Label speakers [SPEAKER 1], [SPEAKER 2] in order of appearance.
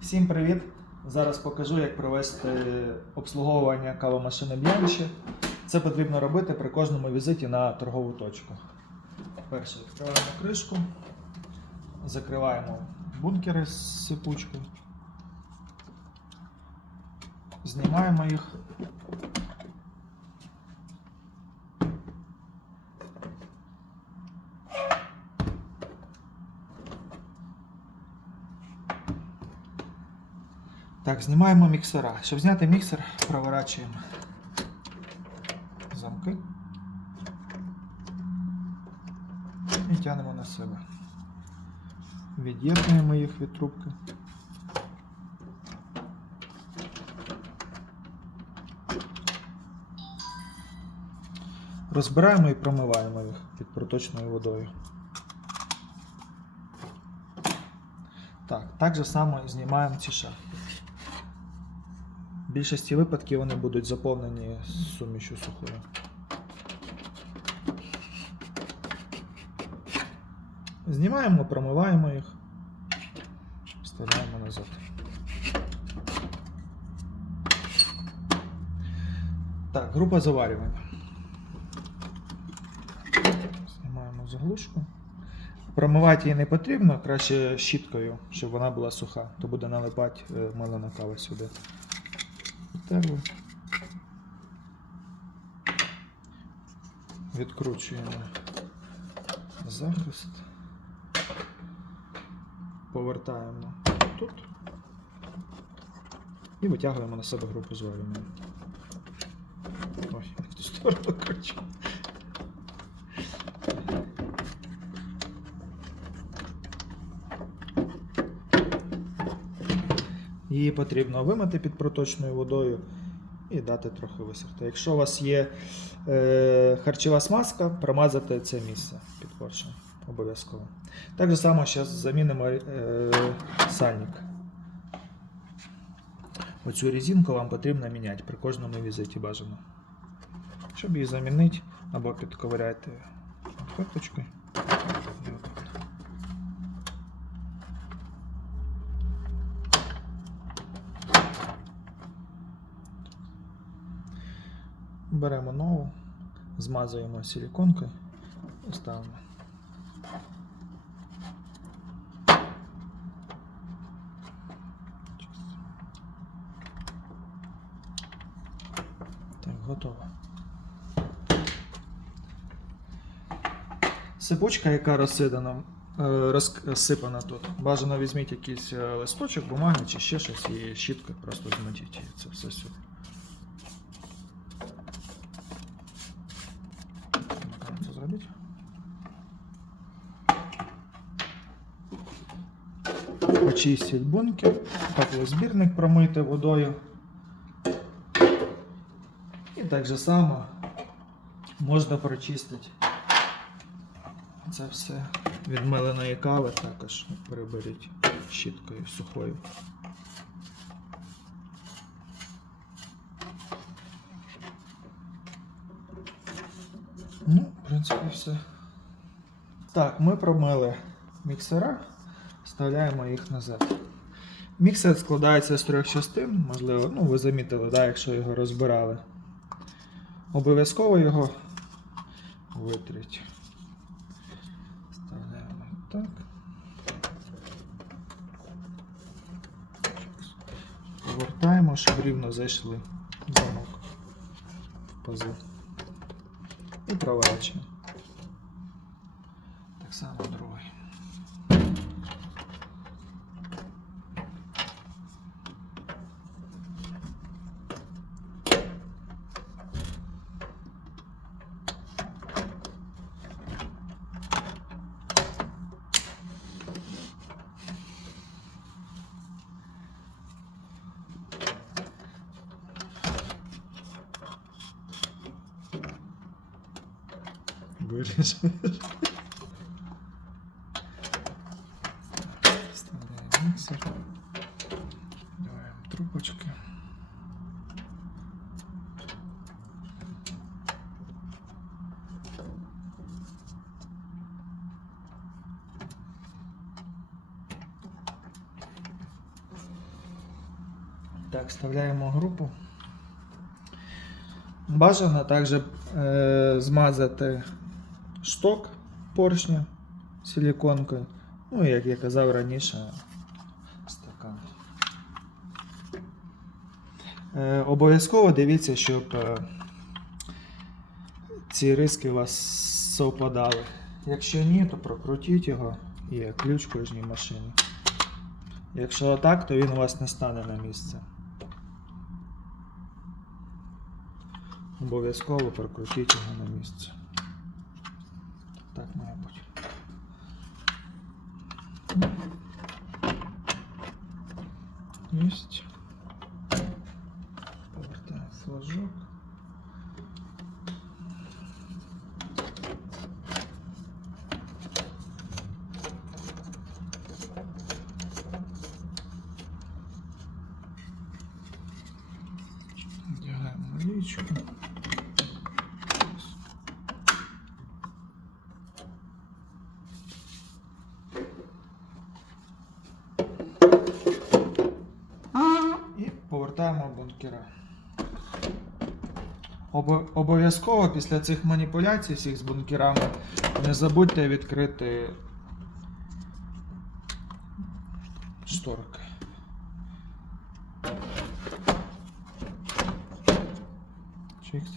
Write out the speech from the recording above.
[SPEAKER 1] Всім привіт! Зараз покажу, як провести обслуговування кавомашини Bianchi. Це потрібно робити при кожному візиті на торгову точку. Перше відкриваємо кришку, закриваємо бункери з сипучкою, знімаємо їх. Так, знімаємо міксера. Щоб зняти міксер, проворачуємо замки і тягнемо на себе. Від'єднуємо їх від трубки. Розбираємо і промиваємо їх під проточною водою. Так, так же само знімаємо ці шахти. В більшості випадків вони будуть заповнені сумішю сухою. Знімаємо, промиваємо їх, вставляємо назад. Так, група заварювання. Знімаємо заглушку. Промивати її не потрібно, краще щіткою, щоб вона була суха, то буде налипати е, мелена кава сюди. Потерли. Відкручуємо захист. Повертаємо тут і витягуємо на себе групу зварювання. Ой, в ту сторону кручу. Її потрібно вимити під проточною водою і дати трохи висохти. Якщо у вас є е, харчова смазка, промазати це місце під корчем. Обов'язково. Так же само зараз замінимо е, сальник. Оцю резинку вам потрібно міняти при кожному візиті бажано. Щоб її замінити, або підковиряйте отверточкою. І отак. Беремо нову, змазуємо силіконкою і ставимо. Так, готово. Сипучка, яка розсидана, е, розсипана тут. Бажано візьміть якийсь е, листочок, бумаги чи ще щось і щіткою просто змотіть це все сюди. Можна це зробити. Очистіть бункер, теплозбірник промити водою. І так же само можна прочистити це все від меленої кави також приберіть щіткою сухою. Ну, в принципі, все. Так, ми промили міксера, вставляємо їх назад. Міксер складається з трьох частин, можливо, ну ви замітили, да, якщо його розбирали. Обов'язково його витріть. Вставляємо так. Повертаємо, щоб рівно зайшли замок в пази. І проворачуємо. Так само другий. Виріж. Вставляємо міксер. Даваємо трубочки. Так, вставляємо групу. Бажано також е, змазати шток поршня силіконкою. Ну, як я казав раніше, стакан. Е, обов'язково дивіться, щоб е, ці риски у вас совпадали. Якщо ні, то прокрутіть його і ключ кожній машині. Якщо так, то він у вас не стане на місце. Обов'язково прокрутіть його на місце. Єсть. Повертаємо флажок. Одягаємо лічку. Повертаємо бункера. Обо- Обов'язково після цих маніпуляцій всіх з бункерами не забудьте відкрити шторки. Чикс.